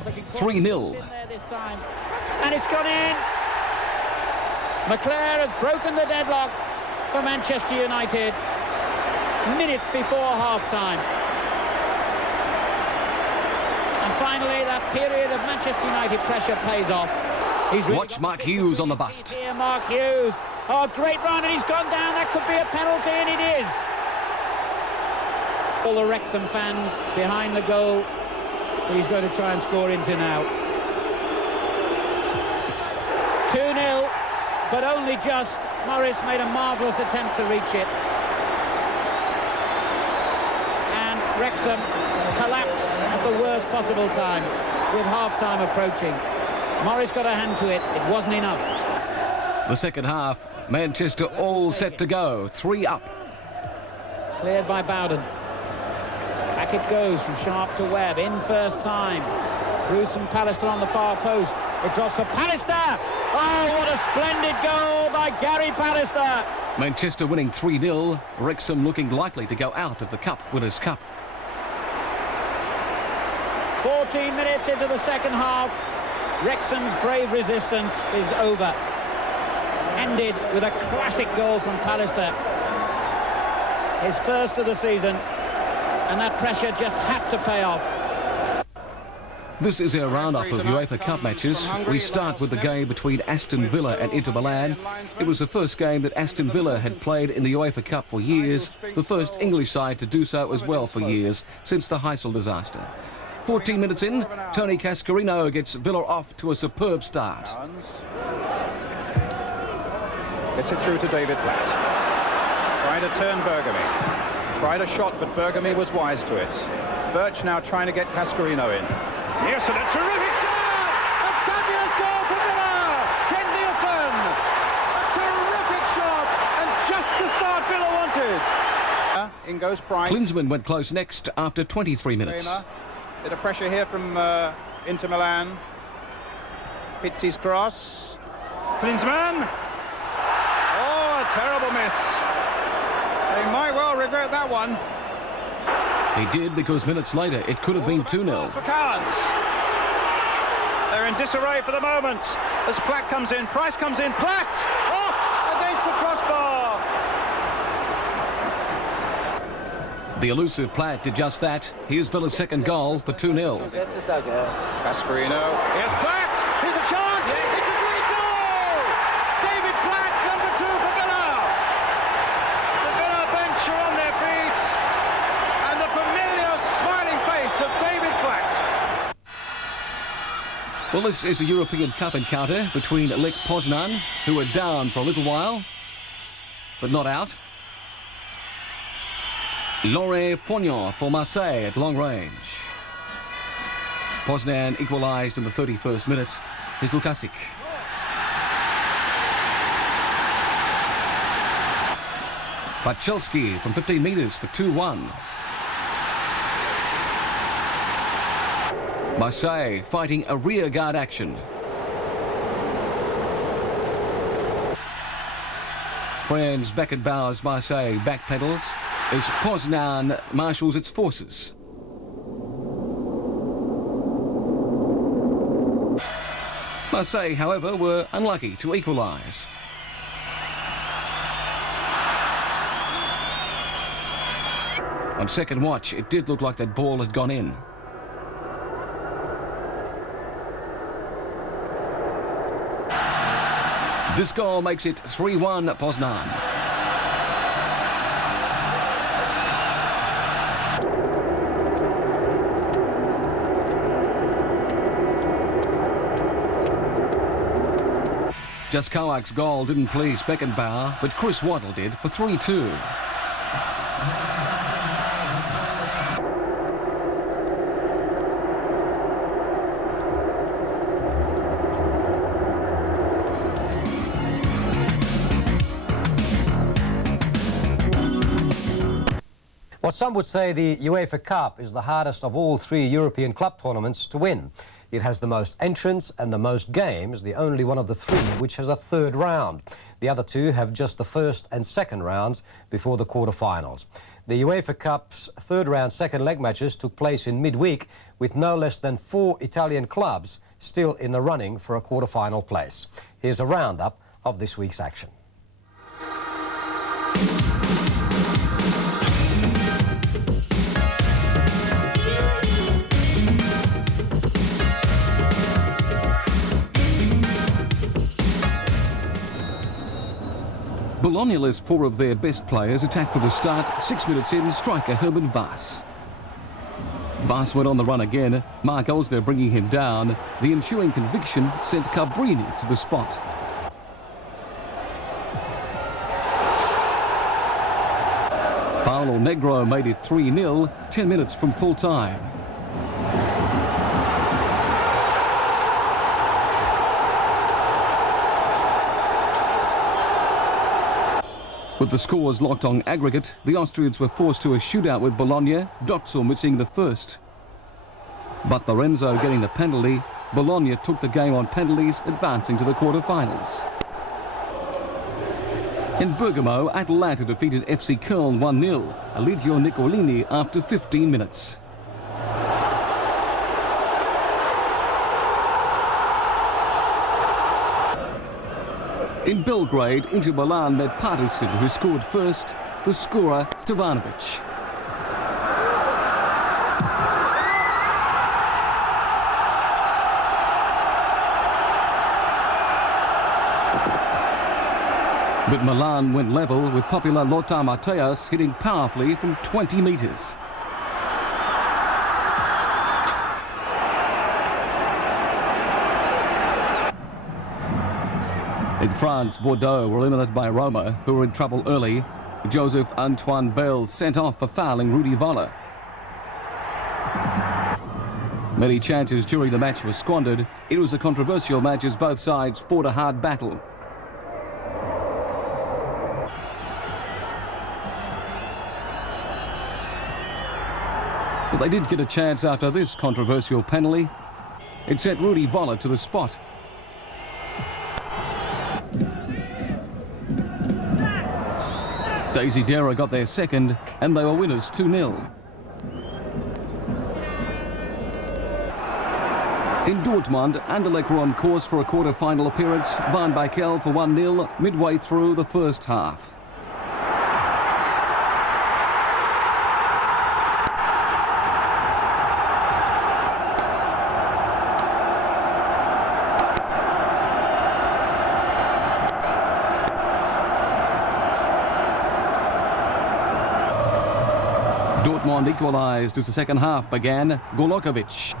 3-0. And it's gone in. McClair has broken the deadlock for Manchester United minutes before half-time. And finally, that period of Manchester United pressure pays off. Watch Mark Hughes on the bust. Here, Mark Hughes. Oh, great run, and he's gone down. That could be a penalty, and it is. All the Wrexham fans behind the goal that he's going to try and score into now. 2-0, but only just. Morris made a marvellous attempt to reach it. And Wrexham collapse at the worst possible time with half-time approaching. Morris got a hand to it. It wasn't enough. The second half, Manchester all set to go. 3 up. Cleared by Bowden. Back it goes from Sharp to Webb. In first time. Bruce and Pallister on the far post. It drops for Pallister. Oh, what a splendid goal by Gary Pallister. Manchester winning 3-0. Wrexham looking likely to go out of the Winners' Cup. 14 minutes into the second half. Wrexham's brave resistance is over. Ended with a classic goal from Pallister. His first of the season. And that pressure just had to pay off. This is our roundup of UEFA Cup matches. We start with the game between Aston Villa and Inter Milan. It was the first game that Aston Villa had played in the UEFA Cup for years, the first English side to do so as well for years, since the Heysel disaster. 14 minutes in, Tony Cascarino gets Villa off to a superb start. Gets it through to David Platt. Tried to turn Bergamy. Tried a shot, but Bergamy was wise to it. Birch now trying to get Cascarino in. Nielsen, a terrific shot! A fabulous goal for Villa! Ken Nielsen! A terrific shot, and just the start Villa wanted. In goes Price. Klinsmann went close next after 23 minutes. Kramer. Bit of pressure here from Inter Milan. Pizzi's cross. Klinsmann! Oh, a terrible miss. They might well regret that one. He did, because minutes later it could have been 2-0. For Cowans. They're in disarray for the moment. As Platt comes in, Price comes in, Platt! Oh, against the crossbar. The elusive Platt did just that. Here's Villa's second goal for 2-0. Cascarino. Here's Platt! Here's a chance! Yes. It's a great goal! David Platt, number 2 for Villa. The Villa bench are on their feet. And the familiar smiling face of David Platt. Well, this is a European Cup encounter between Lech Poznan, who are down for a little while, but not out. Laurent Fognon for Marseille at long range. Poznan equalised in the 31st minute. Here's Lukasic. Bachelski from 15 metres for 2-1. Marseille fighting a rearguard action. Franz Beckenbauer's Marseille backpedals as Poznan marshals its forces. Marseille, however, were unlucky to equalise. On second watch, it did look like that ball had gone in. This goal makes it 3-1 Poznan. Just Kowak's goal didn't please Beckenbauer, but Chris Waddle did for 3-2. Well, some would say the UEFA Cup is the hardest of all 3 European club tournaments to win. It has the most entrants and the most games, the only one of the 3 which has a 3rd round. The other 2 have just the 1st and 2nd rounds before the quarter-finals. The UEFA Cup's 3rd round second leg matches took place in midweek with no less than 4 Italian clubs still in the running for a quarter-final place. Here's a roundup of this week's action. Bologna lets 4 of their best players attack from the start. 6 minutes in, striker Herman Vass. Vass went on the run again, Mark Osner bringing him down. The ensuing conviction sent Cabrini to the spot. Paolo Negro made it 3-0, 10 minutes from full time. With the scores locked on aggregate, the Austrians were forced to a shootout with Bologna, Dotzel missing the first. But Lorenzo getting the penalty, Bologna took the game on penalties, advancing to the quarter-finals. In Bergamo, Atalanta defeated FC Köln 1-0, Eligio Nicolini after 15 minutes. In Belgrade, Inter Milan met Partizan, who scored first, the scorer Stevanovic. But Milan went level with popular Lothar Matthäus hitting powerfully from 20 metres. In France, Bordeaux were eliminated by Roma, who were in trouble early. Joseph Antoine Bell sent off for fouling Rudi Völler. Many chances during the match were squandered. It was a controversial match as both sides fought a hard battle. But they did get a chance after this controversial penalty. It sent Rudi Völler to the spot. Desidera got their second, and they were winners 2-0. In Dortmund, Anderlecht were on course for a quarter-final appearance. Van Bijkel for 1-0 midway through the first half. Dortmund equalised as the second half began. Golokovic.